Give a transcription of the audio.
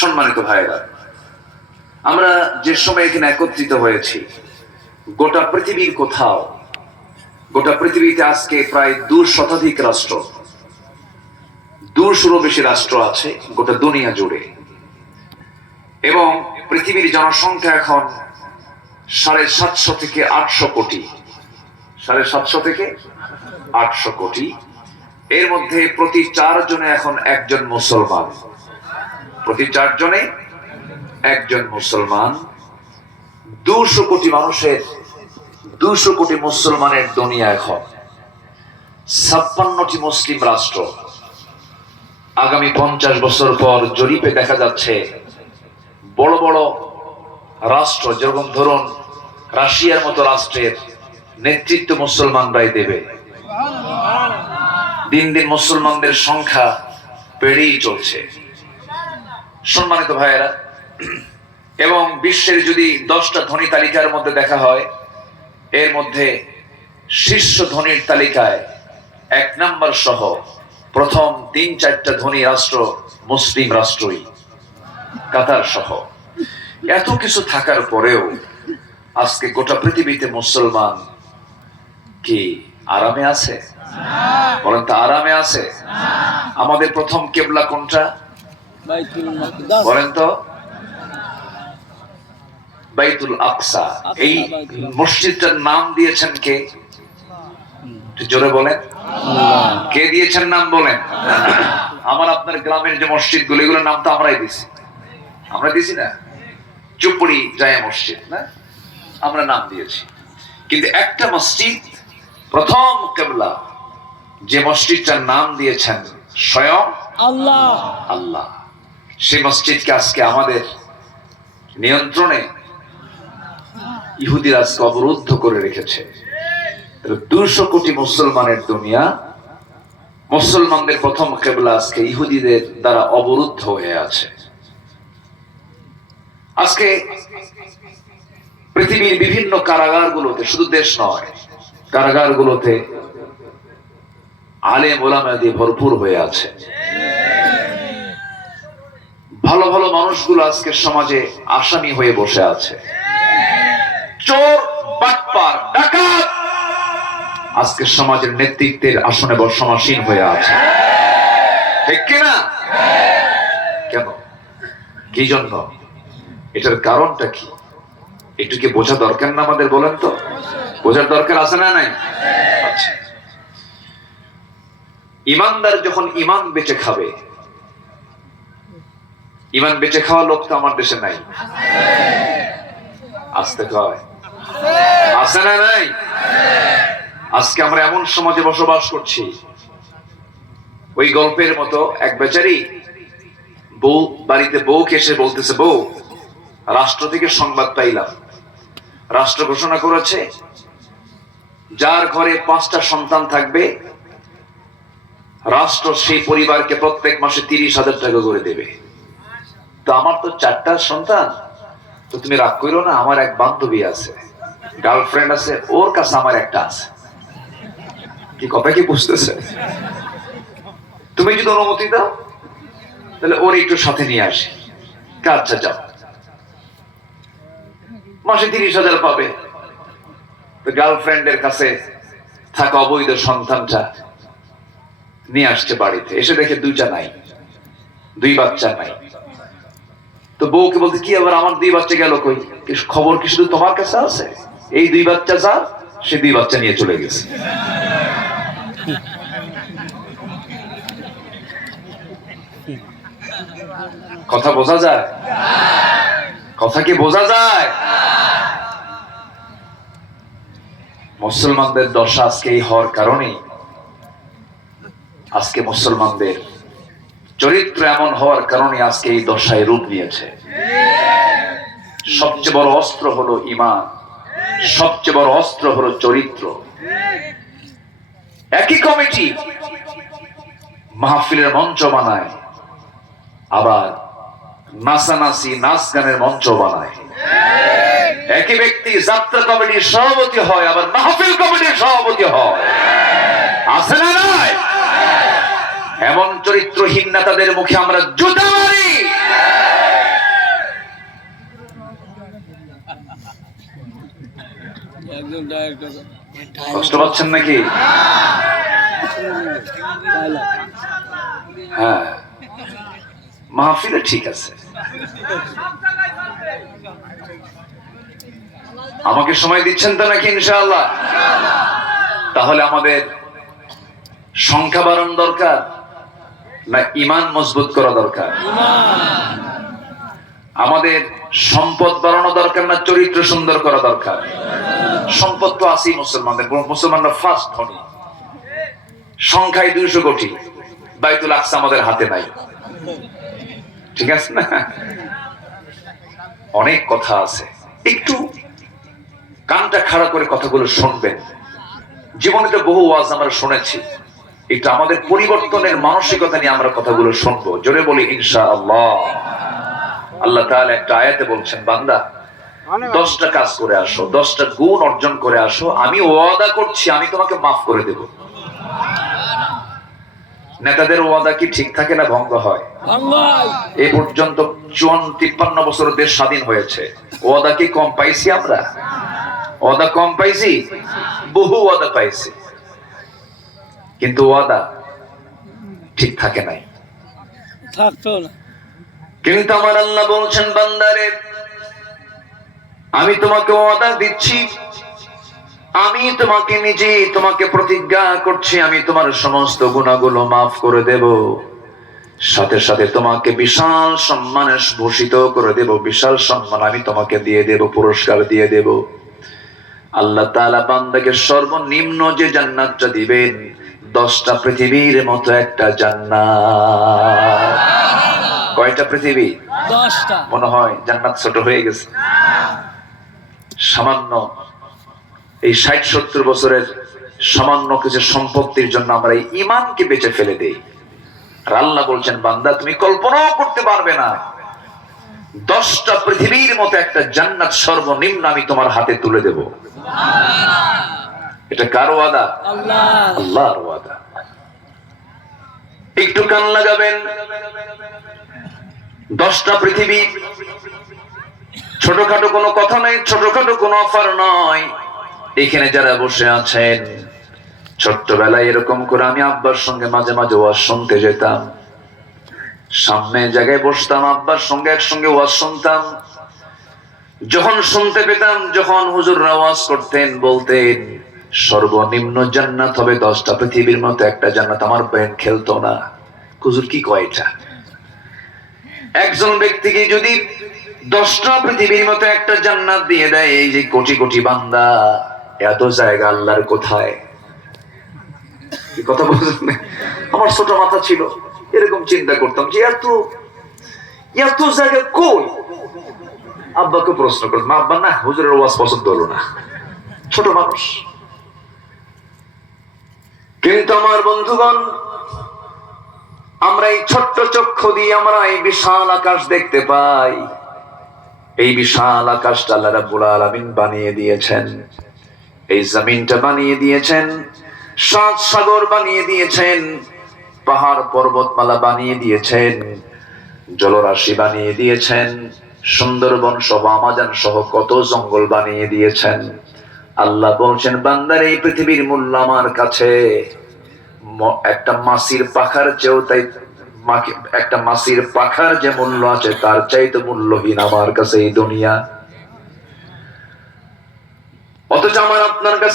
সম্মানিত ভাইরা, আমরা যে সময় এখানে একত্রিত হয়েছি, গোটা পৃথিবীর কোথাও, গোটা পৃথিবীতে আজকে প্রায় 200 শতাধিক রাষ্ট্র, 200-রও বেশি রাষ্ট্র আছে গোটা দুনিয়া জুড়ে। এবং পৃথিবীর জনসংখ্যা এখন 750 থেকে 800 কোটি, 750 থেকে 800 কোটি। এর মধ্যে প্রতি 4 জনে এখন একজন মুসলমান, প্রতি 4 জনে একজন মুসলমান। 200 কোটি মানুষের, 200 কোটি মুসলমানের দুনিয়া এখন। 56টি মুসলিম রাষ্ট্র। আগামী 50 বছর পর জরিপে দেখা যাচ্ছে বড় বড় রাষ্ট্র, যেরকম ধরুন রাশিয়ার মতো রাষ্ট্রের নেতৃত্ব মুসলমানরাই দেবে। দিন দিন মুসলমানদের সংখ্যা বেড়েই চলছে। সম্মানিত ভাইয়েরা, এবং বিশ্বের যদি 10টা ধনী তালিকার মধ্যে দেখা হয়, এর মধ্যে শীর্ষ ধনীর তালিকায় 1 নম্বর সহ প্রথম 3-4টা ধনী রাষ্ট্র মুসলিম রাষ্ট্রই, কাতার সহ। এত কিছু থাকার পরেও আজকে গোটা পৃথিবীতে মুসলমান কি আরামে আছে? বলেন তো, আরামে আছে? আমাদের প্রথম কিবলা কোনটা বলেন তো? বাইতুল আকসা। এই মসজিদটার নাম দিয়েছেন কে? জোরে বলেন, কে দিয়েছেন নাম বলেন? আমার আপনার গ্রামের যে মসজিদ গুলো, এগুলোর নাম তো আমরাই দিছি। আমরা দিছি না? চুপড়ি জায়ে মসজিদ না, আমরা নাম দিয়েছি। কিন্তু একটা মসজিদ, প্রথম কিবলা, যে মসজিদটার নাম দিয়েছেন স্বয়ং আল্লাহ, আল্লাহ, সেই মসজিদকে আজকে আমাদের নিয়ন্ত্রণে ইহুদিরা আজকে অবরুদ্ধ করে রেখেছে। 200 কোটি মুসলমানের দুনিয়া, মুসলমানদের প্রথম কিবলা আজকে ইহুদিদের দ্বারা অবরুদ্ধ হয়ে আছে। আজকে পৃথিবীর বিভিন্ন কারাগারগুলোতে, শুধু দেশ নয়, কারাগারগুলোতে আলেম ওলামা দিয়ে ভরপুর হয়ে আছে। ভালো ভালো মানুষগুলো আজকে সমাজে আসামি হয়ে বসে আছে। চোর, বাটপার, ডাকাত আজকে সমাজের নেতৃত্বের আসনে বর্ষমাসীন হয়ে আছে। ঠিক কিনা? কেন? কি জন্য? এটার কারণটা কি? একটু কি বোঝা দরকার না আমাদের? বলেন তো, বোঝার দরকার আছে না নাই? আচ্ছা, ইমানদার যখন ইমান বেঁচে খাবে, ইমান বেঁচে খাওয়া লোক তো আমার দেশে নাই। আসতে কয় আছে না নাই? আজকে আমরা এমন সমাজে বসবাস করছি, ওই গল্পের মতো এক বেচারি বউ বাড়িতে বউকে এসে বলতেছে, বউ, রাষ্ট্র থেকে সংবাদ পাইলাম, রাষ্ট্র ঘোষণা করেছে যার ঘরে 5টা সন্তান থাকবে, রাষ্ট্র সেই পরিবারকে প্রত্যেক মাসে 30,000 টাকা করে দেবে। তো আমার তো 4টা সন্তান, তো তুমি রাগ করো না, আমার এক বান্ধবী আছে, গার্লফ্রেন্ড আছে, ওর কাছে আমার একটা আছে। কি কথা কি বুঝতেছে? তুমি যদি অনুমতি দাও তাহলে ওর একটু সাথে নিয়ে আসি। আচ্ছা যাও। মাসে 30,000 পাবে। গার্লফ্রেন্ডের কাছে থাকা অবৈধ সন্তানটা নিয়ে আসছে বাড়িতে, এসে দেখে 2টা নাই, 2 বাচ্চা নাই। তো বউকে বলতে, কি আবার আমার 2 বাচ্চা গেল কই? খবর কি শুধু তোমার কাছে আছে? এই 2 বাচ্চা যা, সে 2 বাচ্চা নিয়ে চলে গেছে। কথা বোঝা যায়? কথা কি বোঝা যায়? মুসলমানদের দশা আজকে এই হওয়ার কারণে, আজকে মুসলমানদের চরিত্র এমন হওয়ার কারণে আজকে এই দশায় রূপ নিয়েছে। সবচেয়ে বড় অস্ত্র হলো ঈমান, সবচেয়ে বড় অস্ত্র হলো চরিত্র। একই কমিটি মাহফিলের মঞ্চ বানায়, আবার নাচানাচি, নাচ গানের মঞ্চ বানায়। একই ব্যক্তি যাত্রা কমিটির সভাপতি হয়, আবার মাহফিল কমিটির সভাপতি হয়। আছে না নাই? এমন চরিত্রহীন নেতাদের মুখে আমরা জুতা মারি। কষ্ট পাচ্ছেন নাকি? হ্যাঁ, মাহফিলে ঠিক আছে। আমাকে সময় দিচ্ছেন তো নাকি? ইনশাআল্লাহ। তাহলে আমাদের সংখ্যা বাড়ানো দরকার না ঈমান মজবুত করা দরকার? আমাদের সম্পদ বাড়ানো দরকার না চরিত্র সুন্দর করা দরকার? সম্পদ তো আছেই মুসলমানদের, মুসলমানরা ফার্স্ট ধনী, সংখ্যায় 200 কোটি, বাইতুল আকসা আমাদের হাতে নাই, ঠিক আছে না? অনেক কথা আছে, একটু কানটা খাড়া করে কথাগুলো শুনবেন। জীবনে তো বহু ওয়াজ আমরা শুনেছি, একটু আমাদের পরিবর্তনের মানসিকতা নিয়ে আমরা কথাগুলো শুনবো। জোরে বলি ইনশাআল্লাহ। আল্লাহ তাআলা একটা আয়াতে বলছেন, বান্দা 10টা কাজ করে আসো, 10টা গুণ অর্জন করে আসো, আমি ওয়াদা করছি আমি তোমাকে মাফ করে দেব। নেতাদের ওয়াদা কি ঠিক থাকে না ভঙ্গ হয়? এ পর্যন্ত 54-53 বছর দেশ স্বাধীন হয়েছে, ওয়াদা কি কম পাইছি আমরা? ওয়াদা কম পাইছি? বহু ওয়াদা পাইছি, কিন্তু ওয়াদা ঠিক থাকে নাই, থাকতো না। কিন্তু আমার আল্লাহ বলছেন, বান্দারে আমি তোমাকে ওয়াদা দিচ্ছি, আমি তোমাকে নিজে তোমাকে প্রতিজ্ঞা করছি, আমি তোমার সমস্ত গুনাহগুলো মাফ করে দেব, সাথে সাথে তোমাকে বিশাল সম্মানে ভূষিত করে দেব, বিশাল সম্মান আমি তোমাকে দিয়ে দেব, পুরস্কার দিয়ে দেব। আল্লাহ তাআলা বান্দাকে সর্বনিম্ন যে জান্নাতটা দিবেন, 10টা পৃথিবীর মতো একটা জান্নাত। কয়টা পৃথিবী? 10টা। মনে হয় জান্নাত ছোট হয়ে গেছে। সামান্য এই 60-70 বছরের সামান্য কিছু সম্পত্তির জন্য আমরা এই ঈমানকে বেঁচে ফেলে দেই। আর আল্লাহ বলছেন, বান্দা তুমি কল্পনাও করতে পারবে না, 10টা পৃথিবীর মতো একটা জান্নাত সর্বনিম্ন আমি তোমার হাতে তুলে দেব। এটা কার ওয়াদা? আল্লাহর ওয়াদা। একটু কান লাগাবেন, 10টা পৃথিবী ছোটখাটো কোনো কথা নয়, ছোটখাটো কোনো অফার নয়। এখানে যারা বসে আছেন, ছোট্টবেলায় এরকম করে আমি আব্বার সঙ্গে মাঝে মাঝে ওয়াজ শুনতে যেতাম, সামনে জায়গায় বসতাম, আব্বার সঙ্গে একসঙ্গে ওয়াজ শুনতাম। যখন শুনতে পেতাম, যখন হুজুররা ওয়াজ করতেন, বলতেন সর্বনিম্ন জান্নাত হবে 10টা পৃথিবীর মতো একটা জান্নাত, আমার ব্রেন খেলতো না, হুজুর কি কয় এটা? একজন ব্যক্তিকে যদি 10টা পৃথিবীর মতো একটা জান্নাত দিয়ে দেয়, এই যে কোটি কোটি বান্দা, এত জায়গা আল্লাহর কোথায়? কি কথা বলছেন? আমার ছোট মাথা ছিল, এরকম চিন্তা করতাম যে এত এত জায়গা কই? আব্বাকে প্রশ্ন করতাম, আব্বা না হুজুরের ওয়াজ পছন্দ হলো না, ছোট মানুষ। কিন্তু আমার বন্ধুগণ, আমরা এই ছোট্ট চক্ষু দিয়ে আমরা এই বিশাল আকাশ দেখতে পাই। এই বিশাল আকাশটা আল্লাহ রাব্বুল আলামিন বানিয়ে দিয়েছেন, এই জমিনটা বানিয়ে দিয়েছেন, 7 সাগর বানিয়ে দিয়েছেন, পাহাড় পর্বতমালা বানিয়ে দিয়েছেন, জলরাশি বানিয়ে দিয়েছেন, সুন্দরবন সহ আমাজন সহ কত জঙ্গল বানিয়ে দিয়েছেন। আল্লাহ বলছেন, বান্দার এই পৃথিবীর মূল্য আমার কাছে একটা মাছির পাখার চেয়েও, তাই একটা মাছির পাখার যে মূল্য আছে তার চাইতে মূল্যহীন আমার কাছে এই দুনিয়া। অথচ আমার আপনার কাছে